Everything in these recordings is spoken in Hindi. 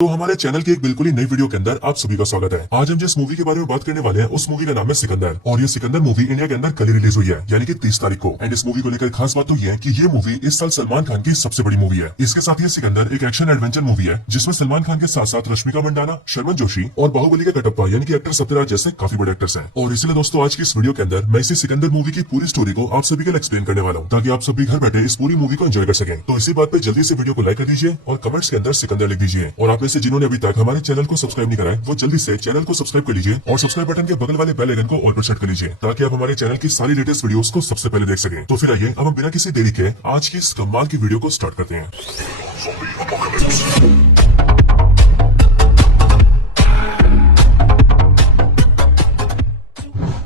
तो हमारे चैनल की एक बिल्कुल ही नई वीडियो के अंदर आप सभी का स्वागत है। आज हम जिस मूवी के बारे में बात करने वाले हैं उस मूवी का नाम है सिकंदर। और ये सिकंदर मूवी इंडिया के अंदर कल ही रिलीज हुई है, यानी कि 30 तारीख को। एंड इस मूवी को लेकर खास बात तो ये है कि ये मूवी इस साल सलमान खान की सबसे बड़ी मूवी है। इसके साथ ये सिकंदर एक एक्शन एडवेंचर मूवी है जिसमें सलमान खान के साथ साथ रश्मिका मंडाना, शर्मन जोशी और बाहुबली के कटप्पा यानी कि एक्टर सत्यराज जैसे काफी बड़े एक्टर्स हैं। और इसलिए दोस्तों आज की इस वीडियो के अंदर मैं इसी सिकंदर मूवी की पूरी स्टोरी को आप सभी के लिए एक्सप्लेन करने वाला हूँ, ताकि आप सभी घर बैठे इस पूरी मूवी को एंजॉय कर सकें। तो इसी बात पे जल्दी से वीडियो को लाइक कर दीजिए और कमेंट्स के अंदर सिकंदर लिख दीजिए। और आप में से जिन्होंने अभी तक हमारे चैनल को सब्सक्राइब नहीं करा है वो जल्दी से चैनल को सब्सक्राइब कर लीजिए और सब्सक्राइब बटन के बगल वाले बेल आइकन को ऑल पर सेट कर लीजिए, ताकि आप हमारे चैनल की सारी लेटेस्ट वीडियोस को सबसे पहले देख सकें। तो फिर आइए अब हम बिना किसी देरी के आज की इस कमाल की वीडियो को स्टार्ट करते हैं।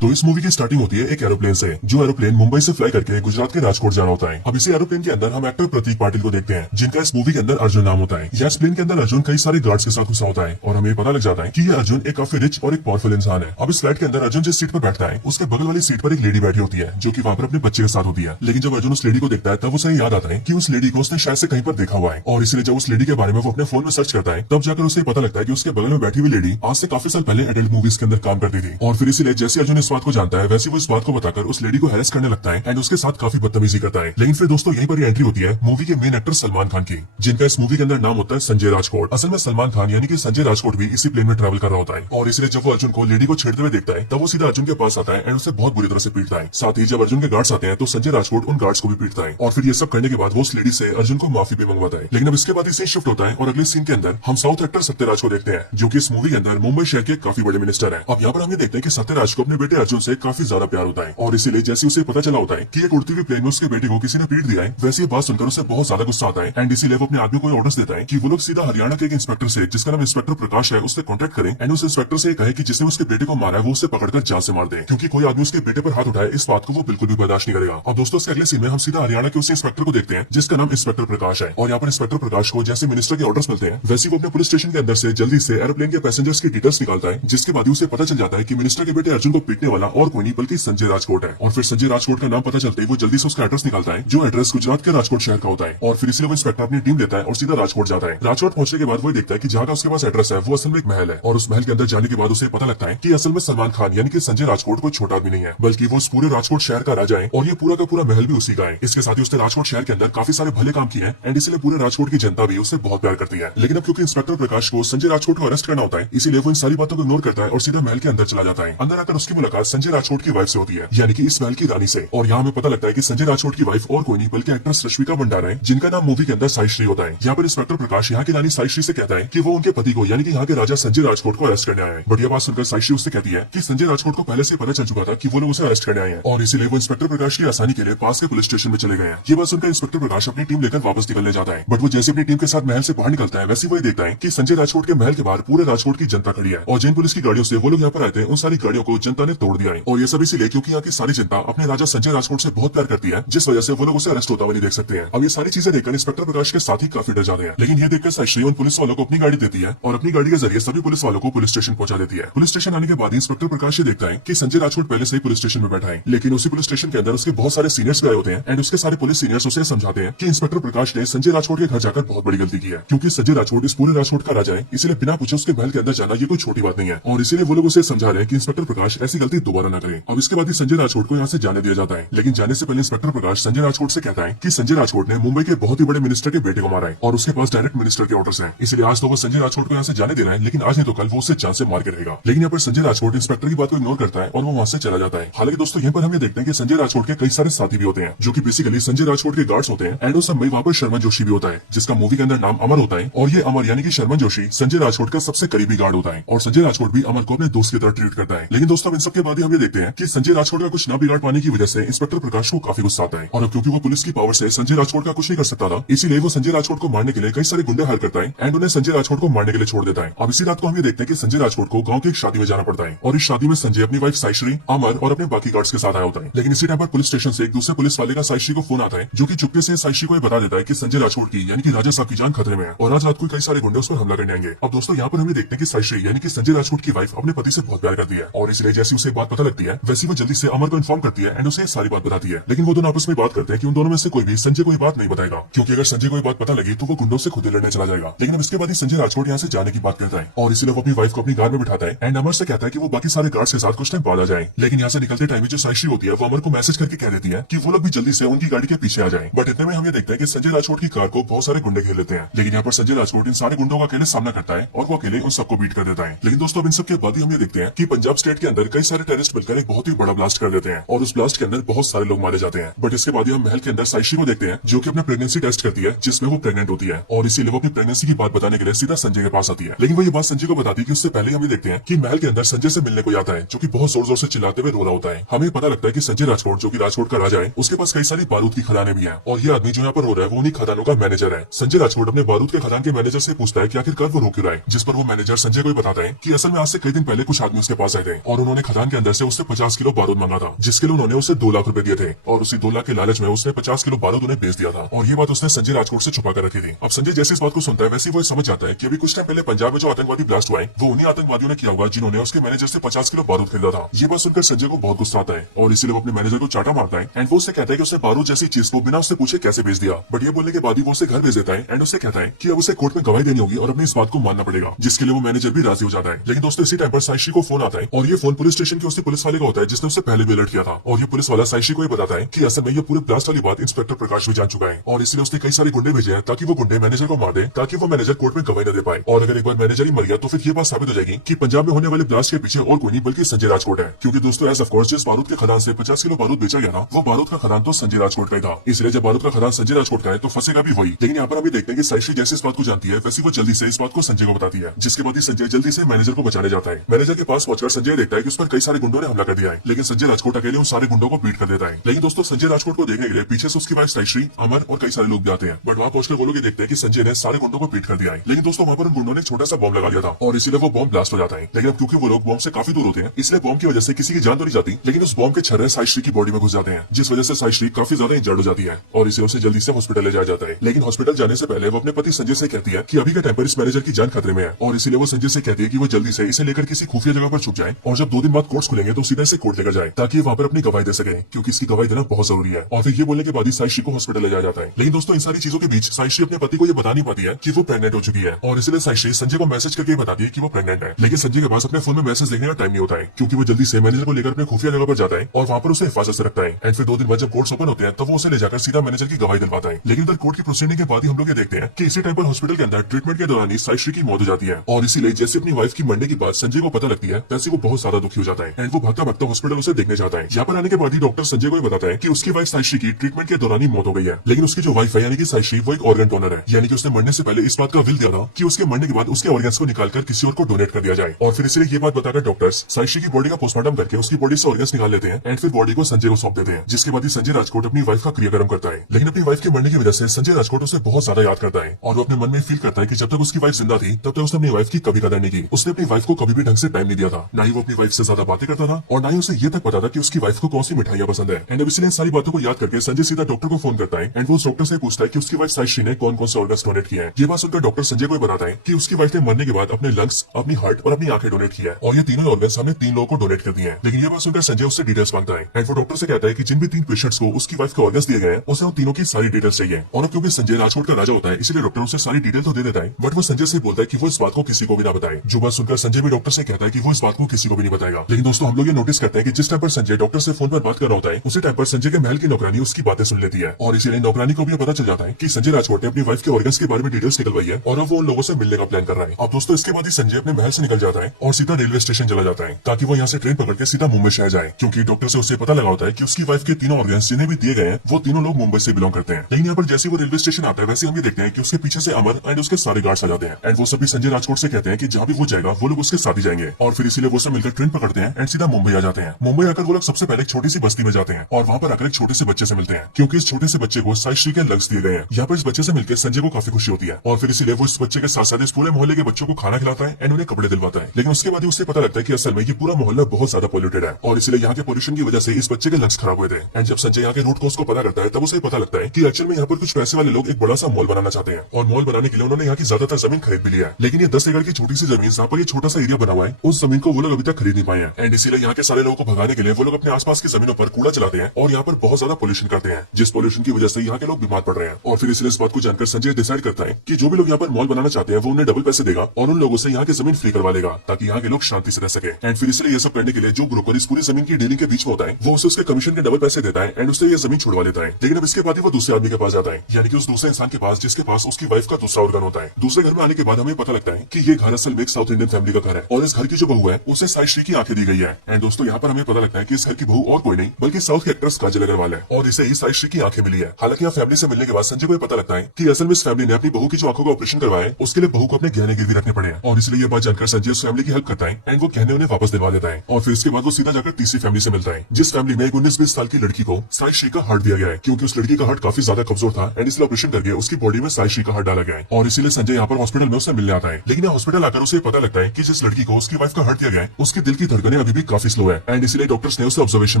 तो इस मूवी की स्टार्टिंग होती है एक एरोप्लेन से, जो एरोप्लेन मुंबई से फ्लाई करके गुजरात के राजकोट जाना होता है। अब इसी एरोप्लेन के अंदर हम एक्टर प्रतीक पाटिल को देखते हैं, जिनका इस मूवी के अंदर अर्जुन नाम होता है। यह प्लेन के अंदर अर्जुन कई सारे गार्ड्स के साथ घुसा होता है और हमें पता लग जाता है कि ये अर्जुन एक काफी रिच और एक पावरफुल इंसान है। अब इस फ्लाइट के अंदर अर्जुन जिस सीट पर बैठता है उसके बगल वाली सीट पर एक लेडी बैठी होती है, जो कि वहाँ पर अपने बच्चे के साथ होती है। लेकिन जब अर्जुन उस लेडी को देखता है तब उसे याद आता है कि उस लेडी को उसने शायद से कहीं पर देखा हुआ है। और इसलिए जब उस लेडी के बारे में वो अपने फोन में सर्च करता है तब जाकर उसे पता लगता है कि उसके बगल में बैठी हुई लेडी आज से काफी साल पहले एडल्ट मूवीज के अंदर काम करती थी। और फिर इसलिए जैसे अर्जुन इस बात को जानता है वैसे वो इस बात को बताकर उस लेडी को हैरेस करने लगता है एंड उसके साथ काफी बदतमीजी करता है। लेकिन फिर दोस्तों यहीं पर ही एंट्री होती है मूवी के मेन एक्टर सलमान खान की, जिनका इस मूवी के अंदर नाम होता है संजय राजकोट। असल में सलमान खान यानी कि संजय राजकोट भी इसी प्लेन में ट्रैवल कर रहा होता है। और इसलिए जब वो अर्जुन को लेडी को छेड़ते हुए देखता है तब वो सीधा अर्जुन के पास आता है एंड उसे बहुत बुरी तरह से पीटता है। साथ ही जब अर्जुन के गार्ड्स आते हैं तो संजय राजकोट उन गार्ड्स को भी पीटता है। और फिर ये सब करने के बाद वो उस लेडी से अर्जुन को माफी भी मंगवाता है। लेकिन अब इसके बाद सीन शिफ्ट होता है और अगले सीन के अंदर हम साउथ एक्टर सत्यराज को देखते हैं, जो कि इस मूवी के अंदर मुंबई शहर के काफी बड़े मिनिस्टर है। अब यहाँ पर हम ये देखते हैं कि सत्यराज को अपने बेटे अर्जुन से काफी ज्यादा प्यार होता है। और इसीलिए जैसे उसे पता चला होता है कि एक उड़ती हुई प्लेन में उसके बेटे को किसी ने पीट दिया है, वैसे ये बात सुनकर उसे बहुत ज्यादा गुस्सा आता है एंड इसीलिए वो अपने आदमी को ऑर्डर्स देता है कि वो लोग सीधा हरियाणा के एक इंस्पेक्टर से, जिसका नाम इंस्पेक्टर प्रकाश है, उससे कॉन्टेक्ट करें एंड उस इंस्पेक्टर से कहे कि जिसने उसके बेटे को मारा है वो उसे पकड़कर जान से मार दे, क्योंकि कोई आदमी उसके बेटे पर हाथ उठाए इस बात को वो बिल्कुल भी बर्दाश्त नहीं करेगा। और दोस्तों इसके अगले सीन में हम सीधा हरियाणा के उस इंस्पेक्टर को देखते हैं जिसका नाम इंस्पेक्टर प्रकाश है। और यहाँ पर इंस्पेक्टर प्रकाश को जैसे मिनिस्टर के ऑर्डर्स मिलते हैं वैसे वो अपने पुलिस स्टेशन के अंदर से जल्दी से एरोप्लेन के पैसेंजर्स की डिटेल्स निकालता है, जिसके बाद उसे पता चल जाता है कि मिनिस्टर के बेटे अर्जुन को पीटने वाला और कोई नहीं बल्कि संजय राजकोट है। और फिर संजय राजकोट का नाम पता चलते ही वो जल्दी से उसका एड्रेस निकालता है, जो एड्रेस गुजरात के राजकोट शहर का होता है। और फिर इसलिए वो इंस्पेक्टर अपनी टीम लेता है और सीधा राजकोट जाता है। राजकोट पहुंचने के बाद वो देखता है कि जहाँ का उसके पास एड्रेस है वो असल में एक महल है। और उस महल के अंदर जाने के बाद उसे पता लगता है कि असल में सलमान खान यानी कि संजय राजकोट कोई छोटा आदमी नहीं है, बल्कि वो उस पूरे राजकोट शहर का राजा है और ये पूरा का पूरा महल भी उसी का है। इसके साथ ही उसने राजकोट शहर के अंदर काफी सारे भले काम किए हैं एंड इसलिए पूरे राजकोट की जनता भी उससे बहुत प्यार करती है। लेकिन अब क्योंकि इंस्पेक्टर प्रकाश को संजय राजकोट को अरेस्ट करना होता है, इसीलिए वो इन सारी बातों को इग्नोर करता है और सीधा महल के अंदर चला जाता है। अंदर आकर उसकी मुलाकात संजय राजकोट की वाइफ से होती है, यानी कि इस महल की रानी से। और यहाँ हमें पता लगता है कि संजय राजकोट की वाइफ और कोई नहीं बल्कि एक्ट्रेस रश्मिका मंडाना है, जिनका नाम मूवी के अंदर साईश्री होता है। यहाँ पर इंस्पेक्टर प्रकाश यहाँ की रानी साईश्री से कहता है कि वो उनके पति को यानी कि यहाँ के राजा संजय राजकोट को अरेस्ट करने आए हैं। बट यह बात सुनकर साईश्री उससे कहती है कि संजय राजकोट को पहले से पता चल चुका था कि वो लोग उसे अरेस्ट करने आए हैं और इसीलिए वो इंस्पेक्टर प्रकाश की आसानी के लिए पास के पुलिस स्टेशन में चले गए हैं। ये बात सुनकर इंस्पेक्टर प्रकाश अपनी टीम लेकर वापस निकलने जाता है। बट वो जैसे अपनी टीम के साथ महल से बाहर निकलता है वैसे वो देखता है कि संजय राजकोट के महल के बाहर पूरे राजकोट की जनता खड़ी है और जिन पुलिस की गाड़ियों से वो लोग यहाँ पर आए थे उन सारी गाड़ियों को जनता ने तोड़ दिया है। और ये सब इसीलिए क्योंकि यहाँ की सारी जनता अपने राजा संजय राजकोट से बहुत प्यार करती है, जिस वजह से वो लोग उसे अरेस्ट होता हुआ नहीं देख सकते हैं। अब ये सारी चीजें देखकर इंस्पेक्टर प्रकाश के साथ ही काफी डर जाते हैं। लेकिन ये देखकर साईश्री उन पुलिस वालों को अपनी गाड़ी देती है और अपनी गाड़ी के जरिए सभी पुलिस वालों को पुलिस स्टेशन पहुंचा देती है। पुलिस स्टेशन आने के बाद इंस्पेक्टर प्रकाश ये देखता है कि संजय राजकोट पहले से ही पुलिस स्टेशन में बैठा है, लेकिन उसी पुलिस स्टेशन के अंदर उसके बहुत सारे सीनियर्स भी आए होते हैं एंड उसके सारे पुलिस सीनियर्स उसे समझाते हैं कि इंस्पेक्टर प्रकाश ने संजय राजकोट के घर जाकर बहुत बड़ी गलती की है, क्योंकि संजय राजकोट इस पूरे राजकोट का राजा है, इसलिए बिना पूछे उसके महल के अंदर जाना ये कोई छोटी बात नहीं है। और इसीलिए वो लोग उसे समझा रहे हैं कि इंस्पेक्टर प्रकाश ऐसी गलती दोबारा न करे। अब इसके बाद ही संजय राजकोट को यहाँ से जाने दिया जाता है। लेकिन जाने से पहले इंस्पेक्टर प्रकाश संजय राजकोट से कहता है कि संजय राजकोट ने मुंबई के बहुत ही बड़े मिनिस्टर के बेटे को मारा है और उसके पास डायरेक्ट मिनिस्टर के ऑर्डर्स हैं, इसलिए आज तो वो संजय राजकोट को यहाँ से जाने दे रहा है, लेकिन आज नहीं तो कल वो उससे जान से मार के रहेगा। लेकिन यहाँ पर संजय राजकोट इंस्पेक्टर की बात को इग्नोर करता है और वो वहाँ से चला जाता है। हालांकि दोस्तों यहाँ पर हम ये देखते हैं कि संजय राजकोट के कई सारे साथी भी होते हैं, जो कि बेसिकली संजय राजकोट के गार्ड्स होते हैं एंड उस समय वहाँ पर शर्मन जोशी भी होता है, जिसका मूवी के अंदर नाम अमर होता है। और ये अमर यानी कि शर्मन जोशी संजय राजकोट का सबसे करीबी गार्ड होता है और संजय राजकोट भी अमर को अपने दोस्त की तरह ट्रीट करता है। लेकिन दोस्तों इन सबके बाद हम ये देखते हैं कि संजय राजकोट का कुछ ना बिगाड़ पाने की वजह से इंस्पेक्टर प्रकाश को काफी गुस्सा आता है और क्योंकि वो पुलिस की पावर से संजय राजकोट का कुछ नहीं कर सकता था, इसीलिए वो संजय राजकोट को मारने के लिए कई सारे गुंडे हायर करता है एंड उन्हें संजय राजकोट को मारने के लिए छोड़ देता है। अब इसी रात को हम ये देखते हैं कि संजय राजकोट को गांव की एक शादी में जाना पड़ता है और इस शादी में संजय अपनी वाइफ साईश्री, अमर और अपने बाकी गार्ड्स के साथ आया होता है। लेकिन इसी टाइम पर पुलिस स्टेशन से एक दूसरे पुलिस वाले का साईश्री को फोन आता है, जो कि चुपके से साईश्री को बता देता है कि संजय राजकोट की यानी कि राजा साहब की जान खतरे में है और आज रात को कई सारे गुंडे उस पर हमला करने आएंगे। अब दोस्तों यहाँ पर हमें देखते हैं कि साईश्री यानी कि संजय राजकोट की वाइफ अपने पति से बहुत प्यार करती है और इसलिए जैसे उसे बात पता लगती है वैसी वो जल्दी से अमर को इन्फॉर्म करती है एंड उसे सारी बात बताती है। लेकिन वो दोनों आपस में बात करते हैं कि उन दोनों में से कोई भी संजय को ये बात नहीं बताएगा, क्योंकि अगर संजय को ये बात पता लगी तो वो गुंडों से खुद ही लड़ने चला जाएगा। लेकिन अब इसके बाद ही संजय राजकोट यहाँ से जाने की बात करता है और इसीलिए वो अपनी वाइफ को अपनी कार में बिठाता है एंड अमर से कहता है कि वो बाकी सारे गार्ड्स के साथ कुछ टाइम बाद आ जाए। लेकिन यहाँ से निकलते टाइम जो साइशी होती है वो अमर को मैसेज करके कह देती है कि वो लोग भी जल्दी से उनकी गाड़ी के पीछे आ जाए। बट इतने में हम ये देखते हैं कि संजय राजकोट की कार को बहुत सारे गुंडे घेर लेते हैं। लेकिन यहाँ पर संजय राजकोट इन सारे गुंडों का अकेले सामना करता है और वो अकेले उन सबको बीट कर देता है। लेकिन दोस्तों अब इन सबके बाद ही हम ये देखते हैं कि पंजाब स्टेट के अंदर कई सारे टेररिस्ट मिलकर एक बहुत ही बड़ा ब्लास्ट कर देते हैं और उस ब्लास्ट के अंदर बहुत सारे लोग मारे जाते हैं। बट इसके बाद ही हम महल के अंदर साइशी को देखते हैं जो कि अपना प्रेगनेंसी टेस्ट करती है जिसमें वो प्रेग्नेंट होती है और इसीलिए वो अपनी प्रेगनेंसी की बात बताने के लिए सीधा संजय के पास आती है। लेकिन वो ये बात संजय को बताती है कि उससे पहले हम ये देखते हैं कि महल के अंदर संजय से मिलने को आता है जो कि बहुत जोर जोर से चिल्लाते हुए रो रहा होता है। हमें पता लगता है कि संजय राजकोट जो कि राजकोट का राजा है उसके पास कई सारी बारूद की खदानें भी हैं और ये आदमी जो यहाँ पर रो रहा है वो उन्हीं खदानों का मैनेजर है। संजय राजकोट अपने बारूद के खदान के मैनेजर से पूछता है कि आखिरकार वो रो क्यों रहा है, जिस पर वो मैनेजर संजय को ही बताता है कि असल में आज से कई दिन पहले कुछ आदमी उसके पास आए थे और उन्होंने खदान के अंदर से उससे 50 किलो बारूद मांगा था, जिसके लिए उन्होंने उसे 2 लाख रुपए दिए थे और उसी 2 लाख के लालच में उसने 50 किलो बारूद उन्हें बेच दिया था और ये बात उसने संजय राजकोट से छुपा कर रखी थी। अब संजय जैसे इस बात को सुनता है वैसे वो समझ जाता है कि अभी कुछ टाइम पहले पंजाब में जो आतंकवादी ब्लास्ट हुआ है वो उन्हीं आतंकवादियों ने किया होगा जिन्होंने उसके मैनेजर से 50 किलो बारूद खरीदा था। ये बात सुनकर संजय को बहुत गुस्सा आता है और इसीलिए वो अपने मैनेजर को चाटा मारता है एंड वो उससे कहता है कि उसने बारूद जैसी चीज को बिना उससे पूछे कैसे बेच दिया। बट ये बोलने के बाद ही वो उसे घर भेज देता है एंड उससे कहता है कि अब उसे कोर्ट में गवाही देनी होगी और अपनी इस बात को मानना पड़ेगा, जिसके लिए वो मैनेजर भी राजी हो जाता है। लेकिन दोस्तों इसी टाइम पर साइशी को फोन आता है और ये फोन पुलिस स्टेशन के उसी पुलिस वाले का होता है जिसने उसे पहले भी अलर्ट किया था और ये पुलिस वाला साइशी को ये बताता है कि असल में ये पूरे ब्लास्ट वाली बात इंस्पेक्टर प्रकाश भी जान चुका है और इसलिए उसने कई सारे गुंडे भेजे हैं ताकि वो गुंडे मैनेजर को मार दे ताकि वो मैनेजर कोर्ट में गवाही न दे पाए। और अगर एक बार मैनेजर ही मर गया तो फिर ये बात साबित हो जाएगी कि पंजाब में होने वाले ब्लास्ट के पीछे और कोई नहीं बल्कि संजय राजकोट है, क्योंकि दोस्तों एज ऑफ कोर्स जिस बारूद के खदान से 50 किलो बारूद बेचा गया था वो बारूद का खदान तो संजय राजकोट का ही था। इसलिए जब बारूद का खदान संजय राजकोट का है तो फंसेगा भी वही। लेकिन यहाँ पर अभी देखते हैं कि साइशी जैसे इस बात को जानती है वैसे वो जल्दी से इस बात को संजय को बताती है, जिसके बाद ही संजय जल्दी से मैनेजर को बचाने जाता है। मैनेजर के पास पहुंचकर संजय देखता है कि उस पर कई सारे गुंडों ने हमला कर दिया है, लेकिन संजय राजकोट अकेले उन सारे गुंडों को बीट कर देता है। लेकिन दोस्तों संजय राजकोट को देखने के लिए पीछे से उसकी वाइफ साइशी, अमर और कई सारे लोग भी आते हैं। बट वहाँ पहुंचकर वो लोग देखते हैं कि संजय ने सारे गुंडों को बीट कर दिया है। लेकिन दोस्तों वहाँ पर उन गुंडों ने छोटा सा बॉम्ब लगा दिया था और इसीलिए वो बॉम्ब ब्लास्ट हो जाता है। लेकिन अब क्योंकि वो लोग बॉम्ब से काफी दूर होते हैं इसलिए बॉम्ब की वजह से किसी की जान तो नहीं जाती, लेकिन उस बॉम्ब के छर्रे साइशी की बॉडी में घुस जाते हैं, जिस वजह से साइशी काफी ज्यादा इंजर्ड हो जाती है और इसे उसे जल्दी से हॉस्पिटल ले जाया जाता है। लेकिन हॉस्पिटल जाने से पहले वो अपने पति संजय से कहती है कि अभी के टाइम पर इस मैनेजर की जान खतरे में है और इसीलिए वो संजय से कहती है कि वो जल्दी से इसे लेकर किसी खुफिया जगह पर छुप जाए और जब 2 दिन बाद कोर्ट्स खुलेंगे तो सीधा इसे कोर्ट लेकर जाए ताकि वहाँ पर अपनी गवाही दे सके, क्योंकि इसकी गवाही देना बहुत जरूरी है। और फिर ये बोलने के बाद ही साइशी को हॉस्पिटल ले जाया जाता है। लेकिन दोस्तों इन सारी चीजों के बीच साइशी अपने पति को ये बता नहीं पाती है कि वो प्रेग्नेंट हो चुकी है और इसलिए साइशी संजय को मैसेज करके बताती है कि वो प्रेग्नेंट है। लेकिन संजय के पास अपने फोन में मैसेज देखने का टाइम नहीं होता है, क्योंकि वो जल्दी से मैनेजर को लेकर अपने खुफिया जगह पर जाता है और वहाँ पर उसे हिफाजत से रखता है। एंड फिर 2 दिन बाद जब कोर्ट्स ओपन होते हैं तब वो उसे ले जाकर सीधा मैनेजर की गवाही दिलवाता है। लेकिन उधर कोर्ट की प्रोसीडिंग के बाद ही हम लोग ये देखते हैं कि इसी टाइम पर हॉस्पिटल के अंदर ट्रीटमेंट के दौरान ही साइशी की मौत हो जाती है और इसीलिए जैसे अपनी वाइफ की मरने की बात संजय को पता लगती है तैसे वो बहुत ज्यादा दुखी हो जाता है एंड वो भागता भागता हॉस्पिटल उसे देखने जाता है। यहाँ पर आने के बाद ही डॉक्टर संजय को बताता है कि उसकी वाइफ साइशी की ट्रीटमेंट के दौरान ही मौत हो गई है। लेकिन उसकी जो वाइफ है यानी कि साइशी वो एक ऑर्गन डोनर है, यानी कि उसने मरने से पहले इस बात का विल दिया था कि उसके मरने के बाद उसके ऑर्गन्स को निकालकर किसी और को डोनेट कर दिया जाए। और फिर इसलिए ये बात बताकर डॉक्टर्स साइशी की बॉडी का पोस्टमार्टम करके उसकी बॉडी से ऑर्गन्स निकाल लेते हैं एंड फिर बॉडी को संजय को सौंप देते हैं, जिसके बाद ही संजय राजकोट अपनी वाइफ का क्रियाक्रम करता है। लेकिन अपनी वाइफ के मरने की वजह से संजय राजकोट उसे बहुत ज्यादा याद करता है और वो अपने मन में फील करता है कि जब तक उसकी वाइफ जिंदा थी तब तक उसने अपनी वाइफ की कभी कदर नहीं की। उसने अपनी वाइफ को कभी भी ढंग से टाइम नहीं दिया था, ना ही वो अपनी वाइफ से ज्यादा बातें करता था और ना ही उसे ये तक पता था कि उसकी वाइफ को कौन सी मिठाइयां पसंद है। एंड अब इसलिए सारी बातों को याद करके संजय सीधा डॉक्टर को फोन करता है एंड वो डॉक्टर से पूछता है कि उसकी वाइफ साइशी ने कौन कौन से ऑर्गन्स डोनेट किए हैं। ये बात सुनकर डॉक्टर संजय को बताता है कि उसकी वाइफ ने मरने के बाद अपने लंग्स, अपनी हार्ट और अपनी आंखें डोनेट किया है और ये तीनों ऑर्गन्स हमने 3 लोगों को डोनेट कर दिए हैं। लेकिन ये बात सुनकर संजय उससे डिटेल्स मांगता है एंड वो डॉक्टर से कहता है कि जिन भी 3 पेशेंट्स को उसकी वाइफ के ऑर्गन्स दिए गए हैं उसे उन तीनों की सारी डिटेल्स चाहिए। और क्योंकि संजय राजकोट का राजा होता है इसलिए डॉक्टर उसे सारी डिटेल तो दे देता है, बट वो संजय से बोलता है कि वो इस बात को किसी को भी ना बताए। जो बात सुनकर संजय भी डॉक्टर से कहता है कि वो इस बात को किसी को भी नहीं बताएगा। लेकिन दोस्तों हम लोग ये नोटिस करते हैं कि जिस टाइम पर संजय डॉक्टर से फोन पर बात कर रहा होता है उसी टाइम पर संजय के महल की नौकरानी उसकी बातें सुन लेती है और इसीलिए नौकरानी को भी पता चल जाता है कि संजय राजकोट ने अपनी वाइफ के ऑर्गन्स के बारे में डिटेल्स निकलवाई है और अब वो उन लोगों से मिलने का प्लान कर रहा है। अब दोस्तों इसके बाद ही संजय अपने महल से निकल जाता है और सीधा रेलवे स्टेशन चला जाता है ताकि वो यहाँ से ट्रेन पकड़ के सीधा मुंबई शहर जाए, क्योंकि डॉक्टर से उसे पता लगा होता है कि उसकी वाइफ के तीनों ऑर्गन्स जिन्हें भी दिए गए हैं वो तीनों लोग मुंबई से बिलोंग करते हैं। लेकिन यहाँ पर जैसे वो रेलवे स्टेशन आता है वैसे हम ये देखते हैं कि उसके पीछे से अमर एंड उसके सारे गार्ड्स आ जाते हैं एंड वो सभी संजय राजकोट से कहते हैं कि जहाँ भी वो जाएगा वो लोग उसके साथ ही जाएंगे और फिर इसीलिए वो सब मिलकर ट्रेन पकड़ते हैं एंड सीधा मुंबई आ जाते हैं। मुंबई आकर वो लोग सबसे पहले एक छोटी सी बस्ती में जाते हैं और वहाँ पर आकर एक छोटे से बच्चे से मिलते हैं, क्योंकि इस छोटे से बच्चे को साइशी के लंग्स दिए गए हैं। यहाँ पर इस बच्चे से मिलकर संजय को काफी खुशी होती है और फिर इसीलिए वो इस बच्चे के साथ साथ इस पूरे मोहल्ले के बच्चों को खाना खिलाता है एंड उन्हें कपड़े दिलवाता है। लेकिन उसके बाद ही उसे पता लगता है कि असल में ये पूरा मोहल्ला बहुत ज्यादा पॉल्यूटेड है और इसलिए यहाँ के पोल्यूशन की वजह से इस बच्चे के लंग्स खराब हुए थे। एंड जब संजय यहाँ के रूट कॉज को पता करता है तब उसे पता लगता है कि एक्चुअल में यहाँ पर कुछ पैसे वाले लोग एक बड़ा सा मॉल बनाना चाहते हैं और मॉल बनाने के लिए उन्होंने यहाँ की ज्यादातर जमीन खरीद भी लिया है। लेकिन ये 10 एकड़ की छोटी सी जमीन जहाँ पर ये छोटा सा एरिया बना हुआ है उस जमीन को वो लोग अभी तक खरीद नहीं पाए हैं एंड इसीलिए यहाँ के सारे लोगों को भगाने के लिए वो लोग अपने आसपास की जमीनों पर कूड़ा चलाते हैं और यहाँ पर बहुत ज्यादा पोल्यूशन करते हैं, जिस पोल्यूशन की वजह से यहाँ के लोग बीमार पड़ रहे हैं। और फिर इसलिए इस बात को जानकर संजय डिसाइड करता है कि जो भी लोग यहाँ पर मॉल बनाना चाहते हैं वो उन्हें डबल पैसे देगा और उन लोगों से यहाँ की जमीन फ्री करवा लेगा ताकि यहाँ के लोग शांति से रह सके। एंड फिर इसलिए ये सब करने के लिए जो ब्रोकर इस पूरी जमीन की डीलिंग के बीच में होता है वो उसे उसके कमीशन के डबल पैसे देता है एंड उससे ये जमीन छुड़वा लेता है। लेकिन अब इसके बाद ही वो दूसरे आदमी के पास जाता है, यानी कि उस दूसरे इंसान के पास जिसके पास उसकी वाइफ का दूसरा ऑर्गन होता है। दूसरे घर में आने के बाद हमें पता लगता है कि ये घर असल में एक साउथ इंडियन फैमिली का घर है और इस घर की जो बहू है उसे साई श्री की आंखें दी गई है। एंड दोस्तों यहाँ पर हमें पता लगता है कि इस घर की बहू और कोई नहीं बल्कि साउथ के एक्ट्रेस काजल अग्रवाल है और इसे ही साई श्री की आंखें मिली है। हालांकि यहाँ फैमिली से मिलने के बाद संजय को पता लगता है कि असल में इस फैमिली ने अपनी बहू की जो आंखों का ऑपरेशन करवाया है उसके लिए बहू को अपने गहने गिरवी रखने पड़े हैं और इसलिए ये बात जानकर संजय उस फैमिली की हेल्प करता है एंड वो गहने उन्हें वापस दिलवा देता है। और फिर इसके बाद वो सीधा जाकर तीसरी फैमिली से मिलता है जिस फैमिली में एक 19-20 साल की लड़की को साई श्री का हार्ट दिया गया है क्योंकि उस लड़की का हार्ट काफी ज्यादा कमजोर था एंड इसलिए ऑपरेशन करके उसकी बॉडी में साई श्री का हार्ट डाला गया है। और इसीलिए संजय यहाँ पर हॉस्पिटल में उससे मिलने आता है। लेकिन हॉस्पिटल आकर उसे पता लगता है कि जिस लड़की को उसकी वाइफ का हार्ट दिया गया है उसके दिल की धड़कनें अभी भी काफी स्लो है एंड इसलिए डॉक्टर्स ने उसे ऑब्जर्वेशन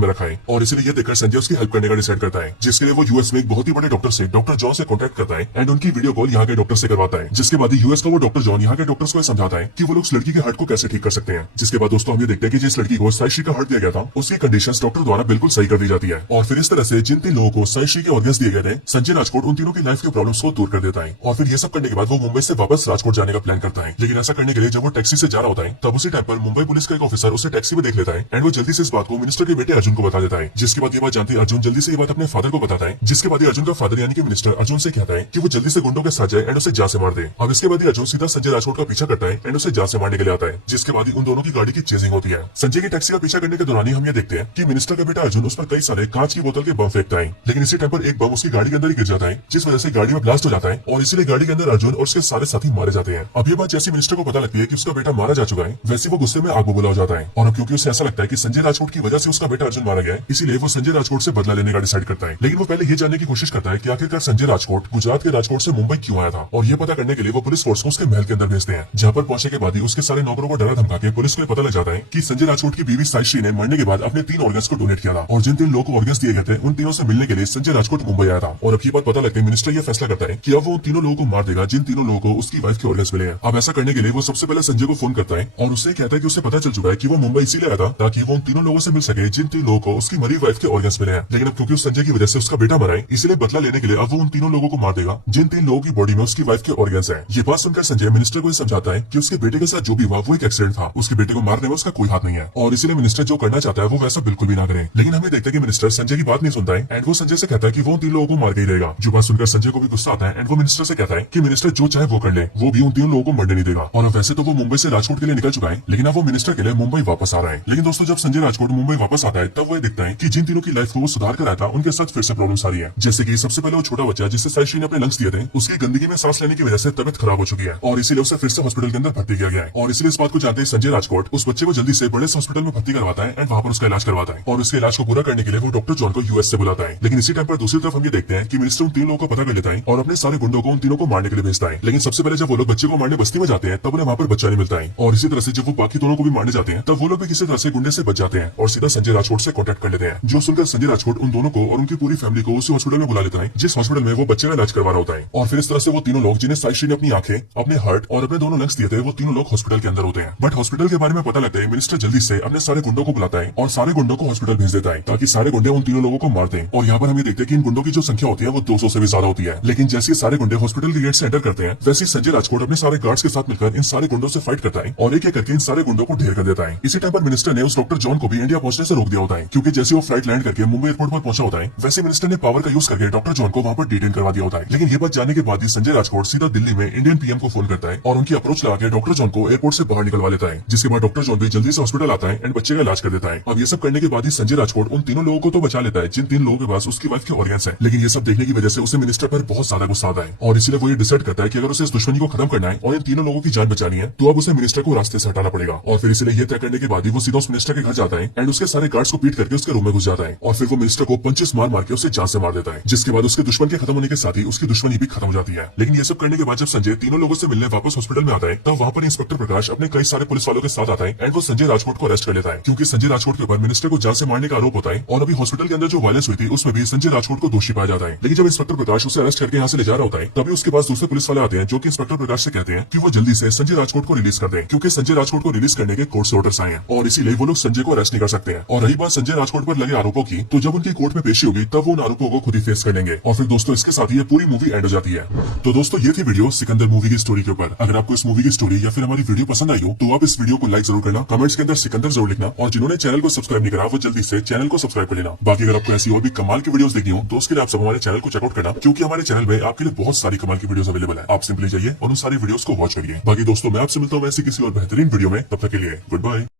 में रखा है। और इसलिए ये देखकर संजय उसकी हेल्प करने का डिसाइड करता है, जिसके लिए वो यूएस में एक बहुत ही बड़े डॉक्टर से डॉक्टर जॉन से कॉन्टेक्ट करता है एंड उनकी वीडियो कॉल यहाँ के डॉक्टर से करवाता है। जिसके बाद यूएस का वो डॉक्टर जॉन यहाँ के डॉक्टर्स को समझाता है कि वो लोग उस लड़की के हार्ट को कैसे ठीक कर सकते हैं। जिसके बाद दोस्तों हम ये देखते हैं कि जिस लड़की को साई श्री का हार्ट दिया गया था उसकी कंडीशंस डॉक्टर द्वारा बिल्कुल सही कर दी जाती है। और फिर इस तरह से जिन 3 लोगों को साई श्री के ऑर्गन्स दिए गए थे संजय राजकोट उन तीनों की लाइफ के प्रॉब्लम्स को दूर कर देता है। और फिर ये सब करने के बाद वो मुंबई से वापस राजकोट जाने का प्लान करता है। लेकिन ऐसा करने के लिए जब वो टैक्सी से जा रहा होता है तब उसी टाइम पर मुंबई पुलिस का एक ऑफिसर उसे टैक्सी में देख लेता है एंड वो जल्दी से इस बात को मिनिस्टर के बेटे अर्जुन को बता देता है। जिसके बाद ये बात जानते अर्जुन जल्दी से ये बात अपने फादर को बताता है। जिसके बाद अर्जुन का फादर यानी कि मिनिस्टर अर्जुन से कहता है कि वो जल्दी से गुंडों के साथ जाए एंड उसे जा से मार दे। अब इसके बाद अर्जुन सीधा संजय राजकोट का पीछा करता है एंड उसे जा से मारने के लिए आता है। जिसके बाद उन दोनों की गाड़ी की चेजिंग होती है। संजय की टैक्सी का पीछा करने के दौरान ही हम ये देखते हैं कि मिनिस्टर का बेटा अर्जुन उस पर कई सारे कांच की बोतल के बम फेंकता है। लेकिन इसी टाइम पर एक बम उसकी गाड़ी के अंदर ही गिर जाता है जिस वजह से गाड़ी में ब्लास्ट हो जाता है और इसीलिए गाड़ी के अंदर अर्जुन और उसके सारे साथी मारे जाते हैं। अब ये बात जैसे मिनिस्टर को पता लगती है कि उसका बेटा मारा जा चुका है वैसे वो गुस्से में आग बबूला हो जाता है। और अब क्योंकि उसे ऐसा लगता है कि संजय राजकोट की वजह से उसका बेटा अर्जुन मारा गया है इसीलिए वो संजय राजकोट से बदला लेने का डिसाइड करता है। लेकिन वो पहले ये जानने की कोशिश करता है कि आखिरकार संजय राजकोट गुजरात के राजकोट से मुंबई क्यों आया था और ये पता करने के लिए वो पुलिस फोर्स को उसके महल के अंदर भेजते हैं। जहाँ पर पहुंचने के बाद ही उसके सारे नौकरों को डरा धमका के पुलिस को पता लग जाता है कि संजय राजकोट की बीवी साई श्री ने मरने के बाद अपने 3 ऑर्गन्स को डोनेट किया था और जिन 3 लोगों को ऑर्गन्स दिए गए थे उन तीनों से मिलने के लिए संजय राजकोट मुंबई आया था। और अब ये बात पता लगते मिनिस्टर ये फैसला करता है कि अब वो उन तीनों लोगों को मार देगा जिन तीनों लोगों को उसकी वाइफ के ऑर्गन्स मिले हैं। अब ऐसा करने के लिए वो सबसे पहले संजय को फोन करता है और उससे कहता है कि उसे पता चल चुका है कि वो मुंबई इसीलिए आया था ताकि वो उन तीनों लोगों से मिल सके जिन 3 लोगों को उसकी मरी वाइफ के ऑर्गन्स मिले हैं। लेकिन अब क्योंकि उस संजय की वजह से उसका बेटा मरा है इसलिए बदला लेने के लिए अब वो उन तीनों लोगों को मार देगा जिन 3 लोगों की बॉडी में उसकी वाइफ के ऑर्गन्स हैं। ये बात सुनकर संजय मिनिस्टर को समझाता है कि उसके बेटे के साथ जो भी हुआ वो एक एक्सीडेंट था, उसके बेटे को मारने में उसका कोई हाथ नहीं है और इसीलिए मिनिस्टर जो करना चाहता है वो वैसा बिल्कुल भी ना करे। लेकिन हमें देखते हैं कि मिनिस्टर संजय की बात नहीं सुनता है एंड वो संजय से कहता है कि वो उन 3 लोगों को मार के ही रहेगा। जो बात सुनकर संजय को भी गुस्सा आता है एंड वो मिनिस्टर से कहता है कि मिनिस्टर जो चाहे वो कर ले, वो भी उन 3 लोगों को मरने नहीं देगा। और अब वैसे तो वो मुंबई से राजकोट के लिए निकल चुका है लेकिन अब वो मिनिस्टर के लिए मुंबई वापस आ रहा है। लेकिन दोस्तों जब संजय राजकोट मुंबई वापस आता है तब वो दिखता है कि जिन तीनों की लाइफ को वो सुधार कर आया था उनके साथ फिर से प्रॉब्लम आ रही है। जैसे कि सबसे पहले वो छोटा बच्चा जिससे साई श्री ने अपने लंग्स दिए थे उसकी गंदगी में सांस लेने की वजह से तबियत खराब हो चुकी है और इसीलिए उसे फिर से हॉस्पिटल के अंदर भर्ती किया गया है। और इसलिए इस बात को जानते ही संजय राजकोट उस बच्चे को जल्दी से बड़े हॉस्पिटल में भर्ती करवाता है एंड वहाँ पर उसका इलाज करवाता है। और उसके इलाज को पूरा करने के लिए वो डॉक्टर जॉन को यूएस से बुलाता है। लेकिन इसी टाइम पर दूसरी तरफ हम ये देखते हैं कि मिनिस्टर उन 3 लोगों को पता कर लेता है और अपने सारे गुंडों को उन तीनों को मारने के लिए भेजता है। लेकिन सबसे पहले जब वो लोग बच्चे को मारने बस्ती में जाते हैं तब उन्हें वहाँ पर बच्चा नहीं मिलता है और इसी तरह से जब वो बाकी दोनों को भी मारने जाते हैं तब वो लोग भी किसी तरह से गुंडे से बच जाते हैं और सीधा संजय राजकोट से कॉन्टेक्ट कर लेते हैं। जो सुनकर संजय राजकोट उन दोनों को और उनकी पूरी फैमिली को उसी हॉस्पिटल में बुला लेता है जिस हॉस्पिटल में वो बच्चे का इलाज करवा रहा होता है। और फिर इस तरह से वो तीनों लोग जिन्हें साई श्री ने अपनी आंखें, अपने हार्ट और अपने दोनों लंग्स दिए थे वो तीनों लोग हॉस्पिटल के अंदर होते हैं। बट हॉस्पिटल के बारे में पता लगता है मिनिस्टर जल्दी से अपने सारे गुंडों को बुलाता है और सारे गुंडों को हॉस्पिटल भेज देता है ताकि सारे गुंडे उन तीनों लोगों को मार दें। और यहाँ पर हम देखते हैं कि इन गुंडों की जो संख्या होती है वो 200 से भी ज्यादा होती है। लेकिन जैसे सारे गुंडे हॉस्पिटल के गेट से एंटर करते हैं वैसे संजय राजकोट अपने सारे गार्ड्स के साथ मिलकर इन सारे गुंडों से फाइट करता है और एक एक करके इन सारे गुंडों को ढेर कर देता है। इसी टाइम पर मिनिस्टर ने उस डॉक्टर जॉन को भी इंडिया पहुंचने से रोक दिया होता है क्योंकि जैसे वो फ्लाइट लैंड करके मुंबई एयरपोर्ट पर पहुंचा होता है वैसे मिनिस्टर ने पावर का यूज करके डॉक्टर जॉन को वहाँ पर डिटेन करवा दिया होता है। लेकिन ये बात जानने के बाद ही संजय राजकोट सीधा दिल्ली में इंडियन पीएम को फोन करता है और उनकी अप्रोच लगा के डॉक्टर जॉन को एयरपोर्ट से बाहर निकलवा लेता है। जिसके बाद डॉक्टर जॉन भी जल्दी से हॉस्पिटल आता है एंड बच्चे का इलाज कर देता है। अब ये सब करने के बाद ही संजय राजकोट उन तीनों लोगों को तो बचा लेता है जिन 3 लोगों के पास उसकी वाइफ के ऑर्गन्स है। लेकिन ये सब देखने की वजह से उसे मिनिस्टर पर बहुत ज्यादा गुस्सा आता है और इसलिए वो ये डिसाइड करता है कि अगर उसे इस दुश्मनी को खत्म करना है और इन तीनों लोगों की जान बचानी है तो अब उसे मिनिस्टर को रास्ते से हटाना पड़ेगा। और फिर इसलिए ये तय करने के बाद ही वो सीधा उस मिनिस्टर के घर जाता है एंड उसके सारे गार्ड्स को पीट करके उसके रूम में घुस जाता है और फिर वो मिनिस्टर को पंचेस मार मार के उसे जान से मार देता है। जिसके बाद उसके दुश्मन के खत्म होने के साथ ही उसकी दुश्मनी भी खत्म हो जाती है। लेकिन ये सब करने के बाद जब संजय तीनों लोगों से मिलने वापस हॉस्पिटल में आता है तब वहाँ पर इंस्पेक्टर प्रकाश अपने कई सारे पुलिस वालों के साथ आता है एंड वो संजय राजकोट को अरेस्ट कर लेता है क्योंकि संजय राजकोट के ऊपर मिनिस्टर को जान से मारने का आरोप होता है और अभी हॉस्पिटल के अंदर जो वायलेंस हुई थी उसमें भी संजय राजकोट को दोषी पाया जाता है। लेकिन जब इंस्पेक्टर प्रकाश उसे अरेस्ट करके यहाँ से ले जा रहा होता है तभी उसके पास दूसरे पुलिस वाले आते हैं जो कि इंस्पेक्टर प्रकाश से कहते हैं कि वो जल्दी से संजय राजकोट को रिलीज कर दें क्योंकि संजय राजकोट को रिलीज करने के कोर्ट से ऑर्डर्स आए हैं। और इसीलिए वो लोग संजय को अरेस्ट नहीं कर सकते हैं। और रही बात संजय राजकोट पर लगे आरोपों की, तो जब उनकी कोर्ट में पेशी होगी तब वो उन आरोपों को खुद ही फेस कर लेंगे। और फिर दोस्तों इसके साथ ही ये पूरी मूवी एंड हो जाती है। तो दोस्तों ये थी वीडियो सिकंदर मूवी की स्टोरी के ऊपर। अगर आपको इस मूवी की स्टोरी या फिर हमारी वीडियो पसंद आई हो तो आप इस वीडियो को लाइक जरूर करना, कमेंट्स के अंदर सिकंदर जरूर लिखना, और जिन्होंने चैनल को सब्सक्राइब नहीं करा वो जल्दी से चैनल को सब्सक्राइब कर लेना। बाकी अगर आपको ऐसी और भी कमाल की वीडियोस देखनी हो तो उसके लिए आप सब हमारे चैनल को चेकआउट करना, क्योंकि हमारे चैनल में आपके लिए बहुत सारी कमाल की वीडियोस अवेलेबल है। आप सिंपली जाइए और उन सारी वीडियोस को वॉच करिए। बाकी दोस्तों मैं आपसे मिलता हूँ ऐसी किसी और बेहतरीन वीडियो में, तब तक के लिए गुड बाय।